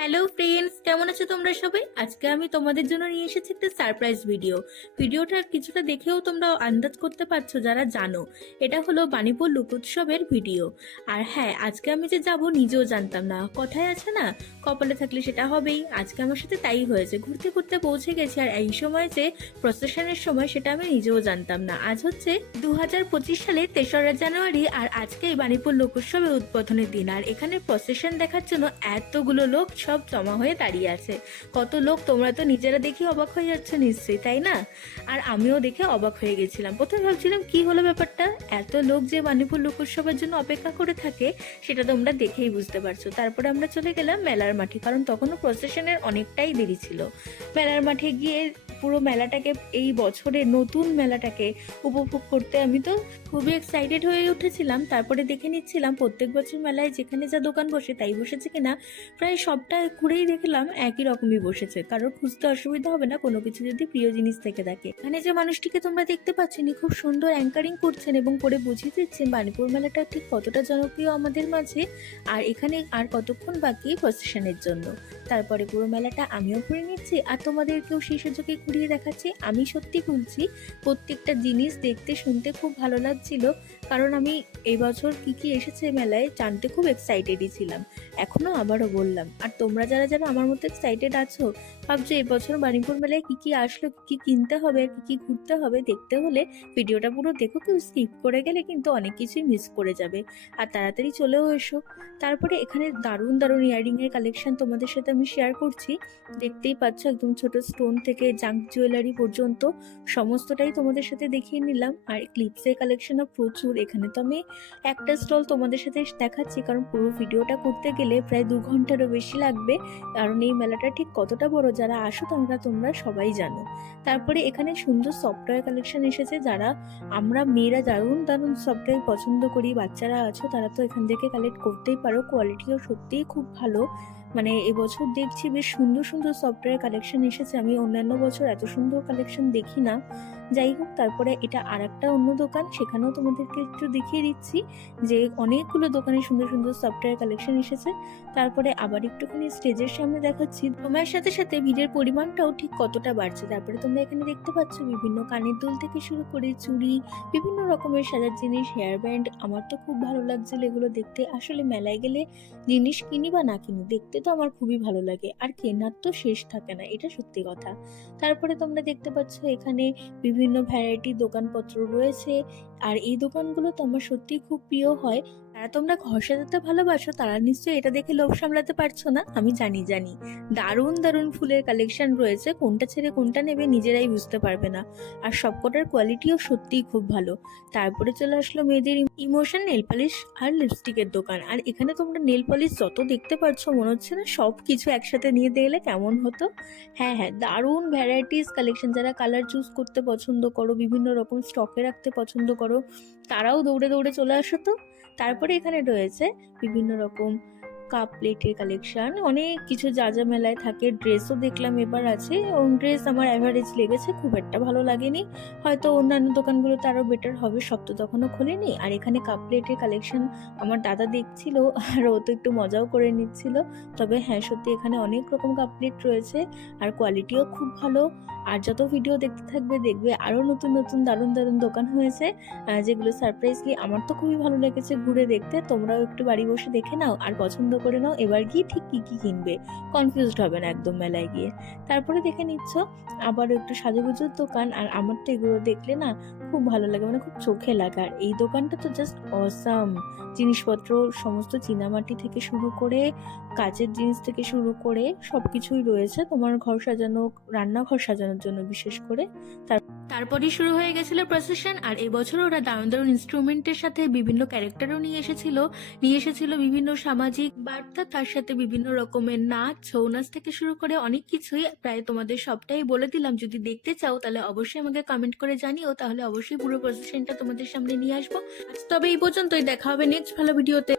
Hello friends, কেমন আছো তোমরা সবাই? আজকে আমি তোমাদের জন্য নিয়ে এসেছি একটা সারপ্রাইজ ভিডিওটা কিছুটা দেখেও তোমরা আন্দাজ করতে পারছো যারা জানো এটা হলো বাণীপুর লোকোৎসবের ভিডিও। আর হ্যাঁ, আজকে আমি যে যাব নিজেও জানতাম না, কথায় আছে না কপালে থাকলে সেটা হবেই। আজকে আমার সাথে তাই হয়েছে, ঘুরতে ঘুরতে পৌঁছে গেছি। আর এই সময় যে প্রসেশনের সময় সেটা আমি নিজেও জানতাম না। আজ হচ্ছে 2025 সালে 3রা জানুয়ারি, আর আজকেই বাণীপুর লোকোৎসবের উদ্বোধনের দিন। আর এখানে প্রসেশন দেখার জন্য এতগুলো লোক সব জমা হয়ে দাঁড়িয়ে আছে। কত লোক তোমরা তো নিজেরা দেখে অবাক হয়ে যাচ্ছ নিশ্চয়ই, তাই না? আর আমিও দেখে অবাক হয়ে গেছিলাম। প্রথমে ভাবছিলাম কি হলো ব্যাপারটা, এত লোক যে বাণীপুর লোকোৎসবের জন্য অপেক্ষা করে থাকে সেটা তোমরা দেখেই বুঝতে পারছো। তারপরে আমরা চলে গেলাম মেলার মাঠে, কারণ তখনও প্রসেশনের অনেকটাই দেরি ছিল। মেলার মাঠে গিয়ে পুরো মেলাটাকে, এই বছরের নতুন মেলাটাকে উপভোগ করতে আমি তো খুবই এক্সাইটেড হয়ে উঠেছিলাম। তারপরে দেখে নিচ্ছিলাম প্রত্যেক বছর মেলায় যেখানে যা দোকান বসে তাই বসেছে কিনা। প্রায় সবটা ঘুরেই দেখলাম একই রকমই বসেছে, কারোর খুঁজতে অসুবিধা হবে না কোনো কিছু যদি প্রিয় জিনিস থেকে থাকে। এখানে যে মানুষটিকে তোমরা দেখতে পাচ্ছ উনি খুব সুন্দর অ্যাঙ্কারিং করছেন এবং করে বুঝিয়ে দিচ্ছেন বাণীপুর মেলাটা ঠিক কতটা জনপ্রিয় আমাদের মাঝে, আর এখানে আর কতক্ষণ বাকি প্রসেশনের জন্য। তারপরে পুরো মেলাটা আমিও ঘুরে নিচ্ছি আর তোমাদেরকেও সেই সুযোগে ঘুরিয়ে দেখাচ্ছি। আমি সত্যি বলছি, প্রত্যেকটা জিনিস দেখতে শুনতে খুব ভালো লাগছিল, কারণ আমি এই বছর কি কি এসেছে মেলায় জানতে খুব এক্সাইটেডই ছিলাম। এখনো আবারও বললাম, আর তোমরা যারা যারা আমার মতো এক্সাইটেড আছো, ভাবছো এবছর বাণীপুর মেলায় কি কি আসলো, কি কি কিনতে হবে আর কি কি ঘুরতে হবে, দেখতে হলে ভিডিওটা পুরো দেখো। কেউ স্কিপ করে গেলে কিন্তু অনেক কিছুই মিস করে যাবে। আর তাড়াতাড়ি চলেও এসো। তারপরে এখানে দারুণ দারুণ ইয়ারিং এর কালেকশন তোমাদের সাথে আমি শেয়ার করছি। দেখতেই পাচ্ছ একদম ছোট স্টোন থেকে জাঙ্ক জুয়েলারি পর্যন্ত সমস্তটাই তোমাদের সাথে দেখিয়ে নিলাম। আর ক্লিপসের কালেকশনও প্রচুর। এখানে তো আমি একটা স্টল তোমাদের সাথে দেখাচ্ছি, কারণ পুরো ভিডিওটা করতে গেলে প্রায় 2 ঘন্টারও বেশি লাগবে, কারণ এই মেলাটা ঠিক কতটা বড় যারা আসো তোমরা সবাই জানো। তারপরে এখানে সুন্দর সফটওয়্যার কালেকশন এসেছে। যারা আমরা মেয়েরা দারুণ দারুণ সফটওয়্যার পছন্দ করি, বাচ্চারা আছো তারা তো এখান থেকে কালেক্ট করতেই পারো। কোয়ালিটিও সত্যিই খুব ভালো। মানে এবছর দেখছি বেশ সুন্দর সুন্দর সফটওয়্যার কালেকশন এসেছে। আমি অন্যান্য বছর এত সুন্দর কালেকশন দেখি না। যাই হোক, তারপরে এটা আর একটা অন্য দোকান, সেখানেও তোমাদেরকে একটু দেখিয়ে দিচ্ছি যে অনেকগুলো দোকানে সুন্দর সুন্দর সফটওয়্যার কালেকশন এসেছে। তারপরে আবার একটুখানি স্টেজের সামনে দেখাচ্ছি, সময়ের সাথে সাথে ভিড়ের পরিমাণটাও ঠিক কতটা বাড়ছে। তারপরে তোমরা এখানে দেখতে পাচ্ছ বিভিন্ন কানের দুল থেকে শুরু করে চুড়ি, বিভিন্ন রকমের সাজার জিনিস, হেয়ার ব্যান্ড। আমার তো খুব ভালো লাগছিল এগুলো দেখতে। আসলে মেলায় গেলে জিনিস কিনি বা না কিনি, দেখতে তো আমার খুবই ভালো লাগে, আর কেনার তো শেষ থাকে না, এটা সত্যি কথা। তারপরে তোমরা দেখতে পাচ্ছ এখানে বিভিন্ন ভ্যারাইটি দোকানপত্র রয়েছে, আর এই দোকানগুলো তো আমার সত্যি খুব প্রিয় হয়। যারা তোমরা ঘর সাজাতে ভালোবাসো তারা নিশ্চয়ই এটা দেখে লোভ সামলাতে পারছো না, আমি জানি। দারুণ দারুণ ফুলের কালেকশন রয়েছে, কোনটা ছেড়ে কোনটা নেবে নিজেরাই বুঝতে পারবে না। আর সবকটার কোয়ালিটিও সত্যিই খুব ভালো। তারপরে চলে আসলো মেয়েদের ইমোশন নেল পলিশ আর লিপস্টিকের দোকান। আর এখানে তোমরা নেল পলিশ যত দেখতে পাচ্ছ মনে হচ্ছে না সব কিছু একসাথে নিয়ে দেখলে কেমন হতো। হ্যাঁ হ্যাঁ, দারুণ ভ্যারাইটিস কালেকশন। যারা কালার চুজ করতে পছন্দ করো, বিভিন্ন রকম স্টকে রাখতে পছন্দ করো, তারাও দৌড়ে দৌড়ে চলে আসো তো। তারপরে এখানে রয়েছে বিভিন্ন রকম কাপ প্লেটের কালেকশন, অনেক কিছু যা যা মেলায় থাকে। ড্রেসও দেখলাম এবার আছে। ড্রেস আমার অ্যাভারেজ লেগেছে, খুব একটা ভালো লাগেনি। হয়তো অন্যান্য দোকানগুলোতে আরো বেটার হবে, সব তো তখনও খোলেনি। আর এখানে কাপ প্লেটের কালেকশন আমার দাদা দেখছিল, আর ও তো একটু মজাও করে নিচ্ছিল। তবে হ্যাঁ, সত্যি এখানে অনেক রকম কাপ প্লেট রয়েছে, আর কোয়ালিটিও খুব ভালো। আর যত ভিডিও দেখতে থাকবে দেখবে আরো নতুন নতুন দারুণ দারুণ দোকান হয়েছে, যেগুলো সারপ্রাইজলি আমার তো খুবই ভালো লেগেছে ঘুরে দেখতে। তোমরাও একটু বাড়ি বসে দেখে নাও আর পছন্দ করে নাও, এবার গিয়ে ঠিক কি কি কিনবে, কনফিউজড হবে না একদম মেলায় গিয়ে। তারপরে দেখে নিচ্ছ আবারও একটু সাজুগুজুর দোকান, আর আমার তো এগুলো দেখলে না খুব ভালো লাগে, মানে খুব চোখে লাগে। আর এই দোকানটা তো জাস্ট অসাম। জিনিসপত্র সমস্ত চীনামাটি থেকে শুরু করে, কাচের জিনিস থেকে শুরু করে সবকিছুই রয়েছে তোমার ঘর সাজানো, রান্নাঘর সাজানোর জন্য বিশেষ করে। তারপরে শুরু হয়ে গেছিল প্রসেশন। আর এবছর ওরা দারুণ দারুণ ইনস্ট্রুমেন্টের সাথে বিভিন্ন ক্যারেক্টারও নিয়ে এসেছিল বিভিন্ন সামাজিক বার্তা, তার সাথে বিভিন্ন রকমের নাচ, ছৌ নাচ থেকে শুরু করে অনেক কিছুই। প্রায় তোমাদের সবটাই বলে দিলাম। যদি দেখতে চাও তাহলে অবশ্যই আমাকে কমেন্ট করে জানিও, তাহলে অবশ্যই পুরো প্রসেশনটা তোমাদের সামনে নিয়ে আসবো। তবে এই পর্যন্তই, দেখা হবে নেক্সট ভালো ভিডিওতে।